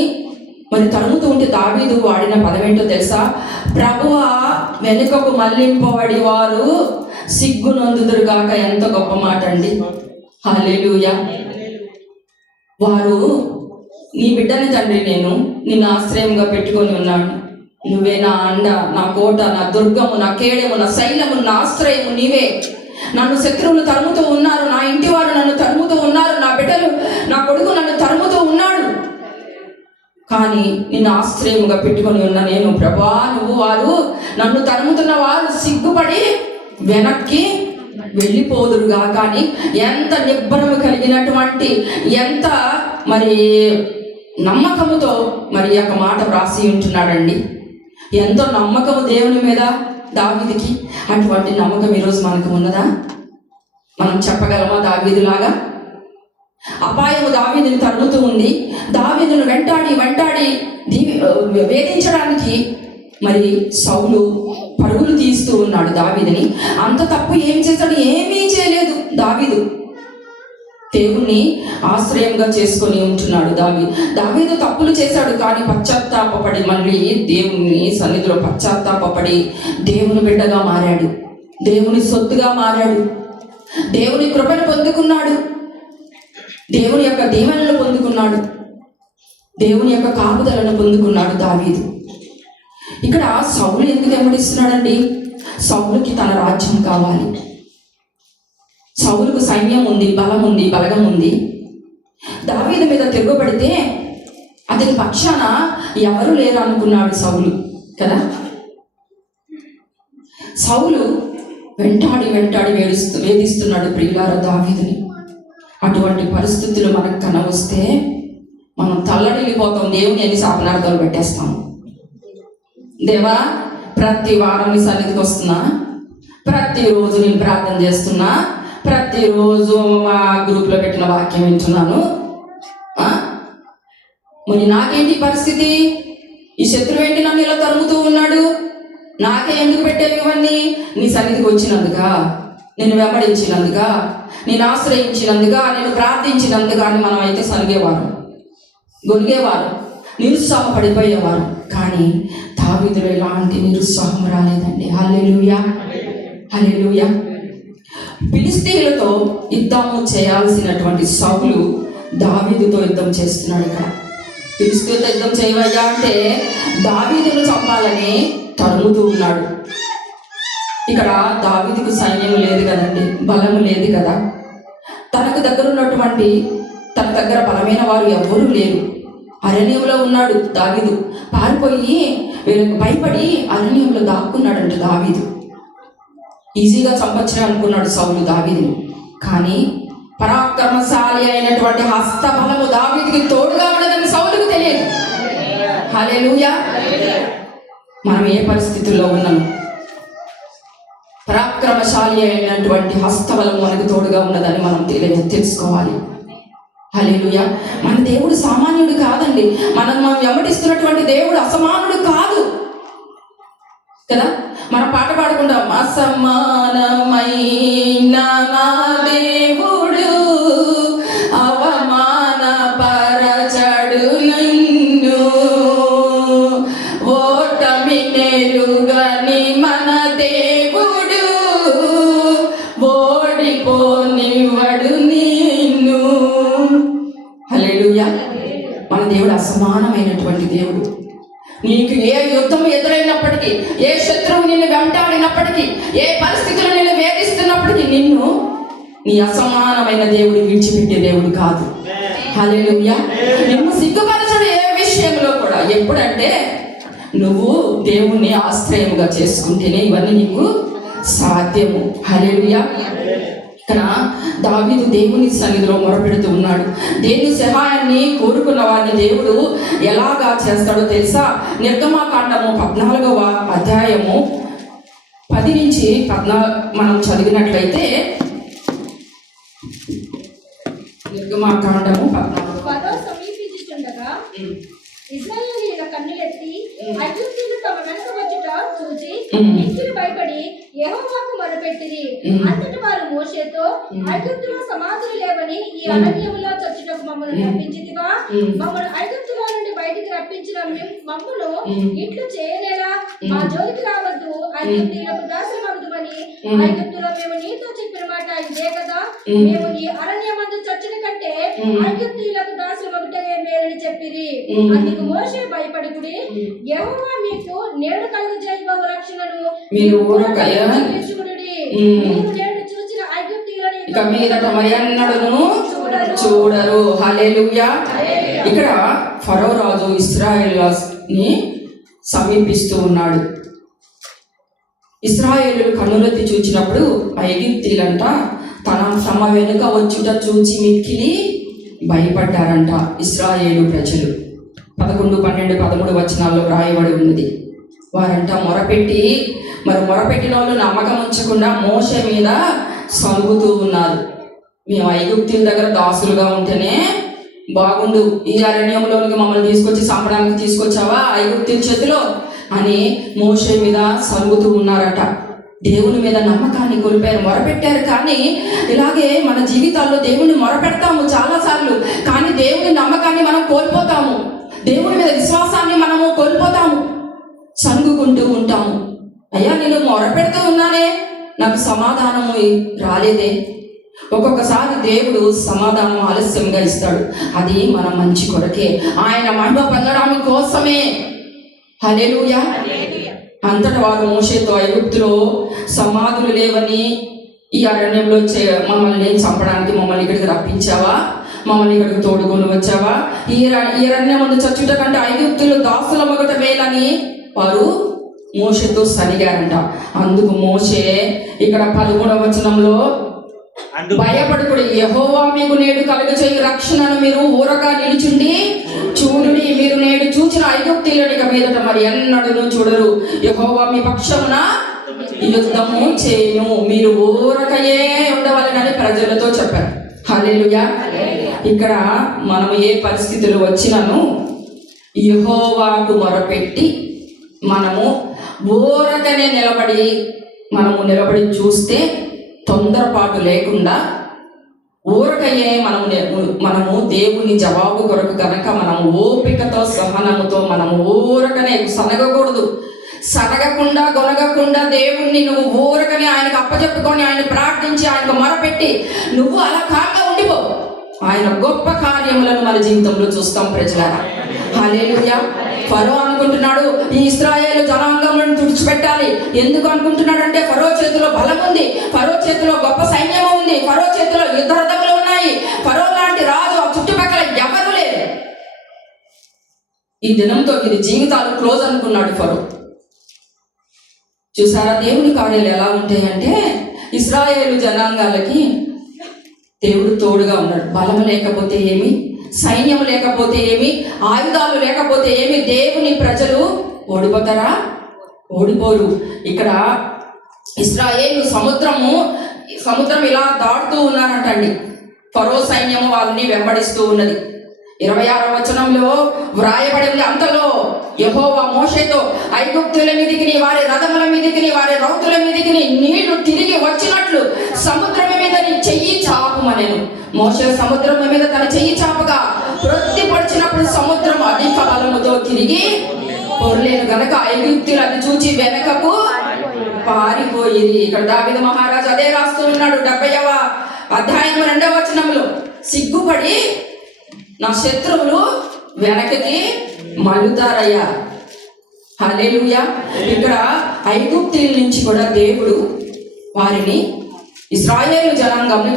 మరి తరుముతూ ఉంటే దావీదు వాడిన పదమేంటో తెలుసా? ప్రభువా వెనుకకు మళ్లింపబడి వారు సిగ్గునందుదురుగాక. ఎంత గొప్ప మాట అండి. హల్లెలూయా. వారు, నీ బిడ్డని తండ్రి, నేను నిన్ను ఆశ్రయంగా పెట్టుకొని ఉన్నాను, నువ్వే నా అండ, నా కోట, నా దుర్గము, నా కేడము, నా శైలము, నా ఆశ్రయము నీవే. నన్ను శత్రువులు తరుముతూ ఉన్నారు, నా ఇంటి వారు నన్ను తరుముతూ ఉన్నారు, నా బిడ్డలు, నా కొడుకు నన్ను తరుముతూ ఉన్నాడు, కానీ నిన్ను ఆశ్రయముగా పెట్టుకొని ఉన్న నేను, ప్రభా నువ్వు వారు నన్ను తరుముతున్న వారు సిగ్గుపడి వెనక్కి వెళ్ళిపోదురుగా. కానీ ఎంత నిబ్బరము కలిగినటువంటి, ఎంత మరి నమ్మకముతో మరి యొక్క మాట వ్రాసి ఉంటున్నాడండి. ఎంతో నమ్మకము దేవుని మీద దావీదుకి. అటువంటి నమ్మకం ఈరోజు మనకు ఉన్నదా? మనం చెప్పగలమా దావీదులాగా? అపాయము దావీదుని తరుముతూ ఉంది. దావీదును వెంటాడి వేధించడానికి మరి సౌలు పరుగులు తీస్తూ ఉన్నాడు దావీదుని. అంత తప్పు ఏం చేశాడు? ఏమీ చేయలేదు దావీదు. దేవుణ్ణి ఆశ్రయంగా చేసుకొని ఉంటున్నాడు. దావీదు తప్పులు చేశాడు, కానీ పశ్చాత్తాపపడి మళ్ళీ దేవుని సన్నిధిలో పశ్చాత్తాపపడి దేవుని బిడ్డగా మారాడు, దేవుని సొత్తుగా మారాడు, దేవుని కృపను పొందుకున్నాడు, దేవుని యొక్క దీవెనలు పొందుకున్నాడు, దేవుని యొక్క కాపుదలను పొందుకున్నాడు దావీదు. ఇక్కడ సౌలు ఎందుకు వెంబడిస్తున్నాడండి? సౌలుకి తన రాజ్యం కావాలి. సౌలుకు సైన్యం ఉంది, బలం ఉంది, బలగం ఉంది. దావీదు మీద తిరగబడితే అతని పక్షాన ఎవరు లేరు అనుకున్నాడు సౌలు కదా. సౌలు వెంటాడి వేధిస్తున్నాడు ప్రియులారా దావీదుని. అటువంటి పరిస్థితులు మనకు కనవస్తే మనం తల్లడిల్లిపోతాం. దేవుని ఎన్ని శాపనార్థాలు పెట్టేస్తాము. దేవా, ప్రతి వారం నీ సన్నిధికి వస్తున్నా, ప్రతిరోజు నేను ప్రార్థన చేస్తున్నా, ప్రతిరోజు మా గ్రూప్లో పెట్టిన వాక్యం వింటున్నాను, మరి నాకేంటి పరిస్థితి? ఈ శత్రువు ఏంటి నన్ను ఇలా తరుముతూ ఉన్నాడు? నాకే ఎందుకు పెట్టేవి ఇవన్నీ? నీ సన్నిధికి వచ్చినందుగా, నేను వెంబడించినందుగా, నేను ఆశ్రయించినందుగా, నేను ప్రార్థించినందుగా అని మనం అయితే సరిగేవారు, గొలిగేవారు, నిరుత్సాహపడిపోయేవారు. కానీ దావీదులో ఎలాంటి నిరుత్సాహం రాలేదండి. హల్లెలూయా, హల్లెలూయా. ఫిలిష్తీయులతో యుద్ధము చేయాల్సినటువంటి సౌలు దావీదుతో యుద్ధం చేస్తున్నాడు. ఇక్కడ ఫిలిష్తీయులతో యుద్ధం చేయవయ్యా అంటే దావీదును చంపాలని తరుముతూ ఉన్నాడు. ఇక్కడ దావీదుకు సైన్యం లేదు కదండి, బలము లేదు కదా. తనకు దగ్గర ఉన్నటువంటి తన దగ్గర బలమైన వారు ఎవ్వరూ లేరు. అరణ్యంలో ఉన్నాడు దావీదు. పారిపోయి వీళ్ళకు భయపడి అరణ్యంలో దాక్కున్నాడంట దావీదు. ఈజీగా చంపచ్చే అనుకున్నాడు సౌలు దావీదుని. కానీ పరాక్రమశాలి అయినటువంటి హస్తబలము దావీదుకి తోడుగా ఉండదని సౌలుకు తెలియదు. హల్లెలూయా. మనం ఏ పరిస్థితుల్లో ఉన్నాము? పరాక్రమశాలి అయినటువంటి హస్తబలము మనకు తోడుగా ఉన్నదని మనం తెలుసుకోవాలి. హల్లెలూయా. మన దేవుడు సామాన్యుడు కాదండి. మనం వెంబడిస్తున్నటువంటి దేవుడు అసమానుడు కాదు కదా. మన పాట పాడకుండా అసమానమైన నా దేవుడు అవమాన పరచడు నన్ను, ఓటమి నెరుగని మన దేవుడు ఓడిపోనివ్వడు నిన్ను. హల్లెలూయా. మన దేవుడు అసమానమైనటువంటి దేవుడు. నీకు ఏ యుద్ధం ఎదురైనప్పటికీ, ఏ శత్రువు నిన్ను వెంటాడినప్పటికీ, ఏ పరిస్థితులు నిన్ను వేధిస్తున్నప్పటికీ నిన్ను నీ అసమానమైన దేవుడు విడిచిపెట్టే దేవుడు కాదు. హల్లెలూయా. నిన్ను సిగ్గుపరచడు ఏ విషయంలో కూడా. ఎప్పుడంటే నువ్వు దేవుణ్ణి ఆశ్రయముగా చేసుకుంటేనే ఇవన్నీ నీకు సాధ్యము. హల్లెలూయా. ఇక్కడ దావీదు దేవుని సన్నిధిలో మొరపెడుతూ ఉన్నాడు. దేవుని సహాయాన్ని కోరుకున్న వారిని దేవుడు ఎలాగా చేస్తాడో తెలుసా? నిర్గమాకాండము 14వ అధ్యాయము 10 నుంచి 14 మనం చదివినట్లయితే, నిర్గమాకాండము 14 సమీపించుచుండగా ఇశ్రాయేలీయుల కన్నులెత్తి ఐగుప్తీయులు తమ వెనుక వచ్చుట చూచి మిక్కిలి భయపడి యెహోవాకు మొరపెట్టిరి. అంతటి వారు మోషేతో, ఐగుప్తులో సమాధులు లేవని ఈ అరణ్యములో చచ్చుటకు మమ్మల్ని రప్పించితివా? మమ్మల్ని ఐగుప్తులో నుండి బయటికి రప్పించిన మమ్మను ఇట్లు చేయలేరా? మా జోలికి రావద్దు, ఐగుప్తీయులకు దాసమగుదుమని ఐగుప్తులో మేము నీతో చెప్పిన మాట ఇదే కదా. మేము ఈ అరణ్యమందు చచ్చిన కంటే ఐగుప్తీయులకు దాసమగుటే మేలని చెప్పిరి. అందుకు మోషే భయపడికుడి, యెహోవా మీకు నేడు కలుగజేయబోవు రక్షణను మీరు చూపించుకునుడి. మీరు నేడు చూసిన ఐగుప్తీయులను ఇక మీదట మరి అన్నడును చూడరు. హల్లెలూయా. ఇక్కడ ఫరో రాజు ఇశ్రాయేలుని సమీపిస్తూ ఉన్నాడు. ఇశ్రాయేలులు కన్నులెత్తి చూచినప్పుడు ఐగుప్తీయులంట తమ వెనుక వచ్చుట చూచి మిక్కిలి భయపడ్డారంట ఇశ్రాయేలు ప్రజలు. 11, 12, 13 వచనాల్లో రాయబడి ఉన్నది. వారంట మొరపెట్టిన వాళ్ళు నమ్మకం ఉంచకుండా మోషే మీద సలుగుతూ ఉన్నారు. మేము ఐగుప్తీయుల దగ్గర దాసులుగా ఉంటేనే బాగుండు, ఈ అరణ్యంలోనికి మమ్మల్ని తీసుకొచ్చి చంపడానికి తీసుకొచ్చావా ఐగుప్తీయుల చేతిలో అని మోషే మీద సలుగుతూ ఉన్నారట. దేవుని మీద నమ్మకాన్ని కోల్పోయారు, మొరపెట్టారు. కానీ ఇలాగే మన జీవితాల్లో దేవుని మొరపెడతాము చాలాసార్లు, కానీ దేవుని నమ్మకాన్ని మనం కోల్పోతాము, దేవుని మీద విశ్వాసాన్ని మనము కోల్పోతాము, సనుగుకుంటూ ఉంటాము. అయ్యా నేను మొరపెడుతూ ఉన్నానే, నాకు సమాధానము రాలేదే. ఒక్కొక్కసారి దేవుడు సమాధానం ఆలస్యంగా ఇస్తాడు, అది మన మంచి కొరకే, ఆయన మహిమ పొందడానికి కోసమే. హల్లెలూయా. అంతటా వారు మోషేతో, ఐగుప్తులో సమాధులు లేవని ఈ అరణ్యంలో మమ్మల్ని చంపడానికి మమ్మల్ని ఇక్కడికి రప్పించావా, మమ్మల్ని ఇక్కడికి తోడుకొని వచ్చావా, ఈ అరణ్యం ముందు చచ్చుట కంటే ఐగుప్తులు దాసుల మొగట మేలని వారు మోషేతో సనిగారంట. అందుకు మోషే ఇక్కడ 13వ వచనంలో, భయపడకుడి, యెహోవా మీకు నేడు కలుగజేయు రక్షణను మీరు ఊరక నిలుచుండి చూడుడి. మీరు నేడు చూచిన ఐగుప్తీయులను ఇక మీదట మరి ఎన్నడూ చూడరు. యెహోవా మీ పక్షమున యుద్ధము చేయును, మీరు ఊరకయే ఉండవాలని ప్రజలతో చెప్పారు. హల్లెలూయా. ఇక్కడ మనము ఏ పరిస్థితులు వచ్చినాను యెహోవాకు మొరపెట్టి మనము ఊరకనే నిలబడి చూస్తే, తొందరపాటు లేకుండా ఊరకయే మనము దేవుని జవాబు కొరకు కనుక మనము ఓపికతో సహనముతో మనము ఊరకనే సనగకూడదు. సనగకుండా గొనగకుండా దేవుణ్ణి నువ్వు ఊరకనే ఆయనకు అప్పచెప్పుకొని ఆయన ప్రార్థించి ఆయనకు మొరపెట్టి నువ్వు అలా కాగా ఉండిపో. ఆయన గొప్ప కార్యములను మన జీవితంలో చూస్తాం ప్రజలారా. హల్లెలూయా. ఫరో అనుకుంటున్నాడు ఈ ఇశ్రాయేలు జనాంగములను తుడిచిపెట్టాలి. ఎందుకు అనుకుంటున్నాడు అంటే, ఫరో చేతిలో బలం ఉంది, ఫరో చేతిలో గొప్ప సైన్యము ఉంది, ఫరో చేతిలో యుద్ధ రథములు ఉన్నాయి, ఫరో లాంటి రాజు ఆ చుట్టుపక్కల ఎవరు లేరు. ఈ దినంతో ఇది జీవితాలు క్లోజ్ అనుకున్నాడు ఫరో. చూసారా దేవుని కార్యాలు ఎలా ఉంటాయంటే, ఇశ్రాయేలు జనాంగాలకి దేవుడు తోడుగా ఉన్నాడు. బలం లేకపోతే ఏమి, సైన్యం లేకపోతే ఏమి, ఆయుధాలు లేకపోతే ఏమి, దేవుని ప్రజలు ఓడిపోతారా? ఓడిపోరు. ఇక్కడ ఇశ్రాయేలు సముద్రం ఇలా దాటుతూ ఉన్నారంటండి. ఫరో సైన్యము వాళ్ళని వెంబడిస్తూ ఉన్నది. 26వ వచనంలో వ్రాయబడింది, అంతలో యెహోవా మోషేతో, ఐగుప్తుల మీదికి వారి రథముల మీదికి వారి రౌతుల మీదికి నీళ్లు తిరిగి వచ్చినట్లు సముద్రం మీద చెయ్యి చాపుమనెను. మోషే సముద్రం మీద తన చెయ్యి చాపగా ప్రొత్తి పడిచినప్పుడు సముద్రం అధిక బలముతో తిరిగి పొరలేను గనక ఐగుప్తులు అది చూచి వెనకకు పారిపోయింది. ఇక్కడ దావీదు మహారాజు అదే రాస్తూ ఉన్నాడు 70వ అధ్యాయం 2వ వచనంలో, సిగ్గుపడి నా శత్రువులు వెనకకి మళ్ళుతారయ్యా. హల్లెలూయా. ఇక్కడ ఐగుప్తుల నుంచి కూడా దేవుడు వారిని, ఇశ్రాయేలు జనాంగంని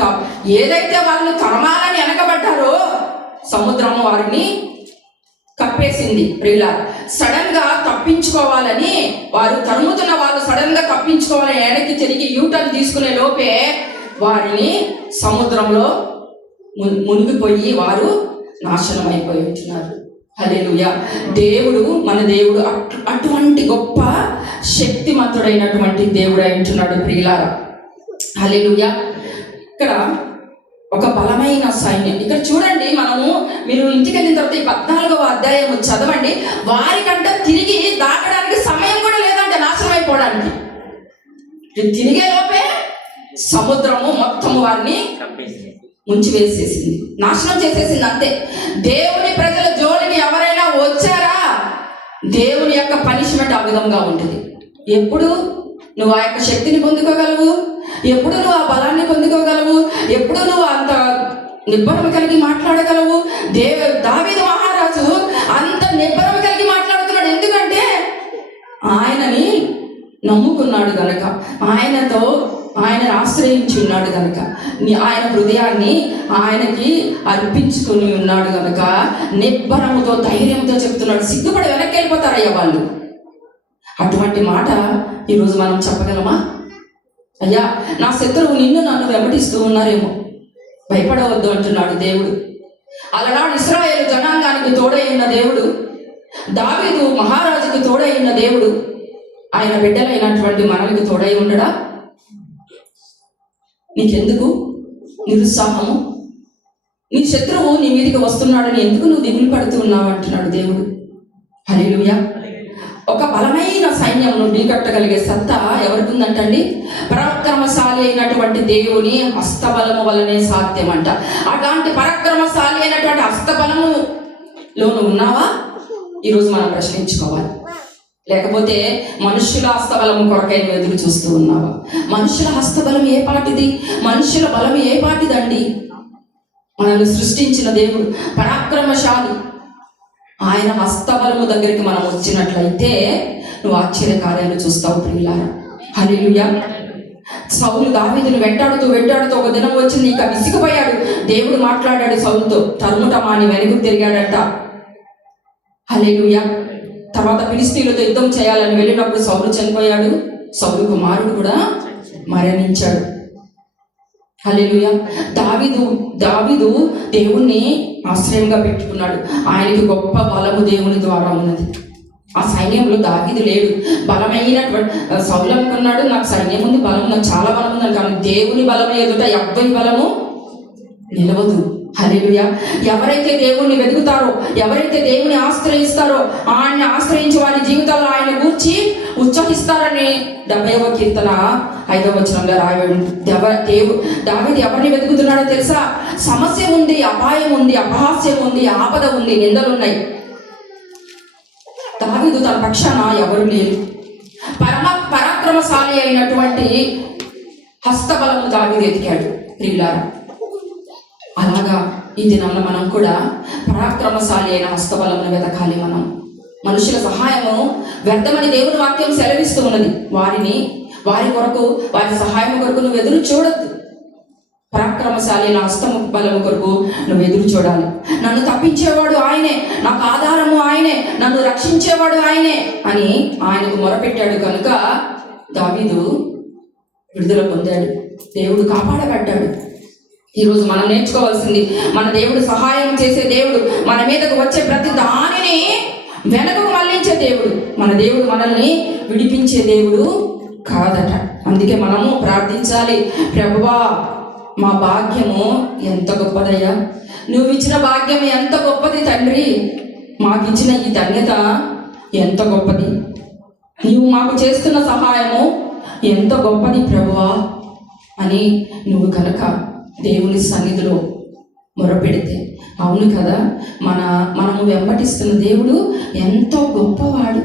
ఏదైతే వాళ్ళు తరమాలని వెనకబడ్డారో సముద్రము వారిని కప్పేసింది. ప్రియుల సడన్ గా తప్పించుకోవాలని వారు తరుముతున్న వాళ్ళు సడన్ గా తప్పించుకోవాలని వెనక్కి తిరిగి యూటర్న్ తీసుకునే లోపే వారిని సముద్రంలో మునిగిపోయి వారు నాశనం అయిపోయి ఉంటున్నారు. హల్లెలూయా. మన దేవుడు అటువంటి గొప్ప శక్తిమంతుడైనటువంటి దేవుడు అయి ఉంటున్నాడు ప్రియులారా. హల్లెలూయా. ఇక్కడ ఒక బలమైన సైన్యం. ఇక్కడ చూడండి, మీరు ఇంటికి వెళ్ళిన తర్వాత ఈ 14వ అధ్యాయం చదవండి. వారికంటే తిరిగి దాటడానికి సమయం కూడా లేదంటే నాశనం అయిపోవడానికి. తిరిగే లోపే సముద్రము మొత్తం వారిని ముంచివేసేసింది, నాశనం చేసేసింది. అంతే. దేవుని ప్రజల జోలికి ఎవరైనా వచ్చారా, దేవుని యొక్క పనిష్మెంట్ ఆ విధంగా ఉంటుంది. ఎప్పుడు నువ్వు ఆ యొక్క శక్తిని పొందుకోగలవు, ఎప్పుడు నువ్వు ఆ బలాన్ని పొందుకోగలవు, ఎప్పుడు నువ్వు అంత నిబ్బరం కలిగి మాట్లాడగలవు. దావీదు మహారాజు అంత నిబ్బరం కలిగి మాట్లాడుతున్నాడు. ఎందుకంటే ఆయనని నమ్ముకున్నాడు గనక, ఆయనని ఆశ్రయించి ఉన్నాడు గనక, ఆయన హృదయాన్ని ఆయనకి అర్పించుకుని ఉన్నాడు గనక నిబ్బరముతో ధైర్యంతో చెప్తున్నాడు. సిగ్గుపడి వెనక్కి వెళ్ళిపోతారయ్యా వాళ్ళు. అటువంటి మాట ఈరోజు మనం చెప్పగలమా? అయ్యా నా శత్రువు నన్ను వెంబడిస్తూ ఉన్నారేమో, భయపడవద్దు అంటున్నాడు దేవుడు. అలనాడు ఇశ్రాయేలు జనాంగానికి తోడై ఉన్న దేవుడు, దావీదు మహారాజుకి తోడై ఉన్న దేవుడు, ఆయన బిడ్డలైనటువంటి మనకి తోడై ఉండడా? నీకెందుకు నిరుత్సాహము? నీ శత్రువు నీ మీదకి వస్తున్నాడని ఎందుకు నువ్వు దిగులు పడుతూ ఉన్నావు అంటున్నాడు దేవుడు. హల్లెలూయా. ఒక బలమైన సైన్యంను ఢీకట్టగలిగే సత్తా ఎవరికి ఉందంటండి? పరాక్రమశాలి అయినటువంటి దేవుని హస్తబలము వలనే సాధ్యమంట. అలాంటి పరాక్రమశాలి అయినటువంటి హస్తబలములోను ఉన్నావా? ఈరోజు మనం ప్రశ్నించుకోవాలి. లేకపోతే మనుష్యుల హస్తబలము కొరకై ఎదురు చూస్తూ ఉన్నావా? మనుష్యుల హస్తబలం ఏ పాటిది? మనుష్యుల బలం ఏ పాటిదండి? మనల్ని సృష్టించిన దేవుడు పరాక్రమశాలి. ఆయన హస్తబలము దగ్గరికి మనం వచ్చినట్లయితే నువ్వు ఆశ్చర్య కార్యాలు చూస్తావు ప్రియులారా. హల్లెలూయా. సౌలు దావీదును వెంటాడుతూ ఒక దినం వచ్చింది, ఇక విసిగిపోయాడు. దేవుడు మాట్లాడాడు సౌలుతో, తరుముటమాని వెనక్కి తిరిగాడట. హల్లెలూయా. తర్వాత ఫిలిష్తీయులతో యుద్ధం చేయాలని వెళ్ళినప్పుడు సౌలు చనిపోయాడు, సౌలు కుమారుడు కూడా మరణించాడు. హల్లెలూయా. దావీదు దేవుణ్ణి ఆశ్రయంగా పెట్టుకున్నాడు. ఆయనకి గొప్ప బలము దేవుని ద్వారా ఉన్నది. ఆ సైన్యంలో దావీదు లేడు. బలమైనటువంటి సౌలు అనుకున్నాడు, నాకు సైన్యం ఉంది, బలం, నాకు చాలా బలం ఉంది. కానీ దేవుని బలం ఎదుట ఎవ్వరి బలము నిలవదు. హల్లెలూయా. ఎవరైతే దేవుణ్ణి వెతుకుతారో, ఎవరైతే దేవుని ఆశ్రయిస్తారో, ఆయన్ని ఆశ్రయించి వారి జీవితాల్లో ఆయన గూర్చి ఉత్సహిస్తారని 70వ కీర్తన 5వ వచనంలో రాయబడి. దావీదు ఎవరిని వెతుకుతున్నాడో తెలుసా? సమస్య ఉంది, అపాయం ఉంది, అపహాస్యం ఉంది, ఆపద ఉంది, నిందలున్నాయి. దావీదు తన పక్షాన ఎవరు లేరు. పరాక్రమశాలి అయినటువంటి హస్తబలము దావీదు ఎతికాడు ప్రియులారా. అలాగా ఈ దినాన మనం కూడా పరాక్రమశాలి అయిన హస్తబలమును వెతకాలి. మనం మనుషుల సహాయము వ్యర్థమని దేవుని వాక్యం సెలవిస్తూ ఉన్నది. వారి కొరకు, వారి సహాయం కొరకు నువ్వు ఎదురు చూడద్దు. పరాక్రమశాలి అయిన హస్తము బలము కొరకు నువ్వు ఎదురు చూడాలి. నన్ను తప్పించేవాడు ఆయనే, నాకు ఆధారము ఆయనే, నన్ను రక్షించేవాడు ఆయనే అని ఆయనకు మొరపెట్టాడు. కనుక దావీదు విడుదల పొందాడు, దేవుడు కాపాడబడ్డాడు. ఈరోజు మనం నేర్చుకోవాల్సింది, మన దేవుడు సహాయం చేసే దేవుడు, మన మీదకు వచ్చే ప్రతి దానిని వెనకకు మళ్ళించే దేవుడు. మన దేవుడు మనల్ని విడిపించే దేవుడు కాదట. అందుకే మనము ప్రార్థించాలి, ప్రభువా మా భాగ్యము ఎంత గొప్పదయ్యా, నువ్వు ఇచ్చిన భాగ్యం ఎంత గొప్పది తండ్రి, మాకు ఇచ్చిన ఈ ధన్యత ఎంత గొప్పది, నువ్వు మాకు చేస్తున్న సహాయము ఎంత గొప్పది ప్రభువా అని నువ్వు కనుక దేవుని సన్నిధిలో మొరపెడితే, అవును కదా, మనము వెంబడిస్తున్న దేవుడు ఎంతో గొప్పవాడు,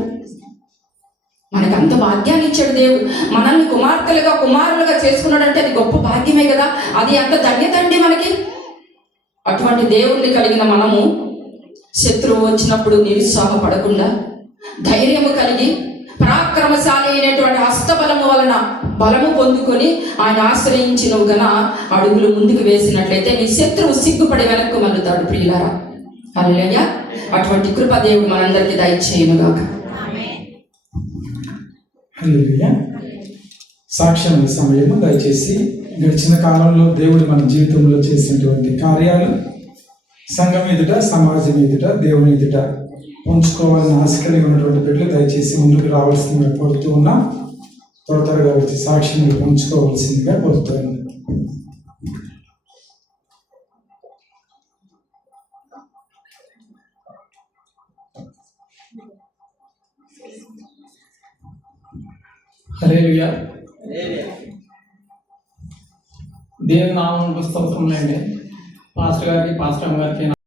మనకు అంత భాగ్యాన్ని ఇచ్చాడు దేవుడు. మనల్ని కుమార్తెలుగా కుమారులుగా చేసుకున్నాడంటే అది గొప్ప భాగ్యమే కదా, అది ఎంత ధన్యత అండి మనకి. అటువంటి దేవుణ్ణి కలిగిన మనము శత్రువు వచ్చినప్పుడు నిరుత్సాహపడకుండా ధైర్యము కలిగి పరాక్రమశాలి అయినటువంటి హస్తబలము వలన బలము పొందుకొని ఆయన ఆశ్రయించినవు గన అడుగులు ముందుకు వేసినట్లయితే నీ శత్రువు సిగ్గుపడి వెనక్కు మళ్ళుతాడు ప్రియులారా. హల్లెలూయా. అటువంటి కృప దేవుడు మనందరికీ దయచేయునుగాక. హల్లెలూయా. సాక్ష్యం సమయము దయచేసి గడిచిన కాలంలో దేవుడు మన జీవితంలో చేసినటువంటి కార్యాలు సంఘం ఎదుట, సమాజం ఎదుట, దేవుని ఎదుట ఉంచుకోవాలని ఆశ కలిగి ఉన్నటువంటి బిడ్డలు దయచేసి ముందుకు రావాల్సిందిగా కోరుతూ ఉన్నాం. త్వరగా వచ్చి సాక్ష్యం ఉంచుకోవాల్సిందిగా కోరుతూ ఉన్నాం. హల్లెలూయా. దేవుని నామమునకు స్తోత్రములండి. పాస్టర్ గారికి, పాస్టర్ గారికి